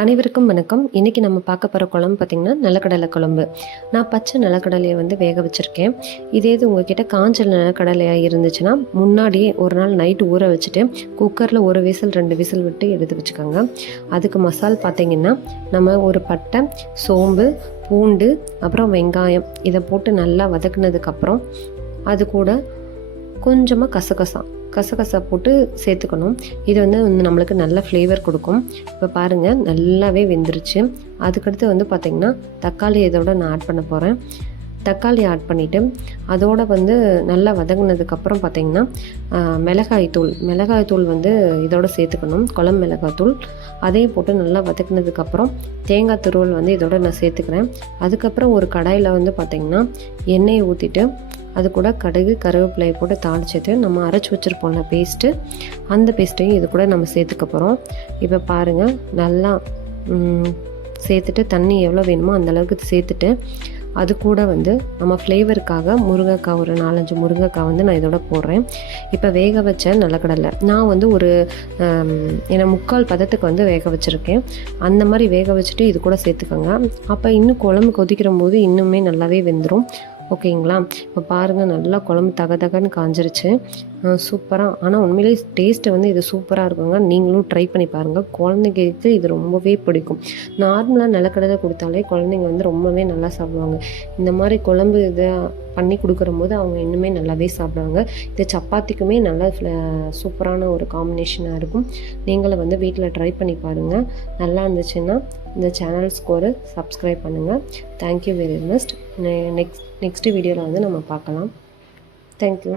அனைவருக்கும் வணக்கம். இன்றைக்கி நம்ம பார்க்க போகிற குழம்பு பார்த்திங்கன்னா நிலக்கடலை குழம்பு. நான் பச்சை நிலக்கடலையை வந்து வேக வச்சுருக்கேன். இதே இது உங்கள்கிட்ட காஞ்ச நிலக்கடலையாக இருந்துச்சுன்னா முன்னாடியே ஒரு நாள் நைட்டு ஊற வச்சுட்டு குக்கரில் ஒரு விசில் 2 விசில் விட்டு எடுத்து வச்சுக்கோங்க. அதுக்கு மசால் பார்த்திங்கன்னா நம்ம ஒரு பட்டை, சோம்பு, பூண்டு, அப்புறம் வெங்காயம் இதை போட்டு நல்லா வதக்குனதுக்கப்புறம் அது கூட கொஞ்சமாக கசகசா போட்டு சேர்த்துக்கணும். இது வந்து நம்மளுக்கு நல்ல ஃப்ளேவர் கொடுக்கும். இப்போ பாருங்கள் நல்லாவே வெந்துருச்சு. அதுக்கடுத்து வந்து பார்த்திங்கன்னா தக்காளி இதோட நான் ஆட் பண்ண போகிறேன். தக்காளி ஆட் பண்ணிவிட்டு அதோடு வந்து நல்லா வதங்கினதுக்கப்புறம் பார்த்திங்கன்னா மிளகாய்த்தூள் வந்து இதோட சேர்த்துக்கணும். குழம்பு மிளகாய்த்தூள் அதையும் போட்டு நல்லா வதக்கினதுக்கப்புறம் தேங்காய் துருவல் வந்து இதோட நான் சேர்த்துக்கிறேன். அதுக்கப்புறம் ஒரு கடாயில் வந்து பார்த்திங்கன்னா எண்ணெயை ஊற்றிட்டு அது கூட கடுகு, கருவேப்பிலையை போட்டு தாளிச்சிட்டு நம்ம அரைச்சி வச்சுருப்போம்ல பேஸ்ட்டு, அந்த பேஸ்ட்டையும் இது கூட நம்ம சேர்த்துக்க போகிறோம். இப்போ பாருங்கள் நல்லா சேர்த்துட்டு தண்ணி எவ்வளோ வேணுமோ அந்தளவுக்கு சேர்த்துட்டு அது கூட வந்து நம்ம ஃப்ளேவருக்காக முருங்கைக்காய் ஒரு 4-5 முருங்கைக்காய் வந்து நான் இதோட போடுறேன். இப்போ வேக வச்ச நிலக்கடலை நான் வந்து ஒரு ஏன்னா 3/4 பதத்துக்கு வந்து வேக வச்சுருக்கேன். அந்த மாதிரி வேக வச்சுட்டு இது கூட சேர்த்துக்கோங்க. அப்போ இன்னும் குழம்பு கொதிக்கிற போது இன்னுமே நல்லாவே வெந்துடும். ஓகேங்களா? இப்போ பாருங்கள் நல்லா குழம்பு தகன்னு காஞ்சிருச்சு. சூப்பராக, ஆனால் உண்மையிலே டேஸ்ட்டு வந்து இது சூப்பராக இருக்குங்க. நீங்களும் ட்ரை பண்ணி பாருங்கள். குழந்தைங்களுக்கு இது ரொம்பவே பிடிக்கும். நார்மலாக நிலக்கடலை கொடுத்தாலே குழந்தைங்க வந்து ரொம்பவே நல்லா சாப்பிடுவாங்க. இந்த மாதிரி குழம்பு இதை பண்ணி கொடுக்குறம்போது அவங்க இன்னுமே நல்லாவே சாப்பிடுவாங்க. இது சப்பாத்திக்குமே நல்லா சூப்பரான ஒரு காம்பினேஷனாக இருக்கும். நீங்களும் வந்து வீட்டில் ட்ரை பண்ணி பாருங்கள். நல்லா இருந்துச்சுன்னா இந்த சேனல்ஸ்க்கு ஒரு சப்ஸ்கிரைப் பண்ணுங்கள். Thank you very much. நெக்ஸ்ட் வீடியோவில் வந்து நம்ம பார்க்கலாம். தேங்க்யூ.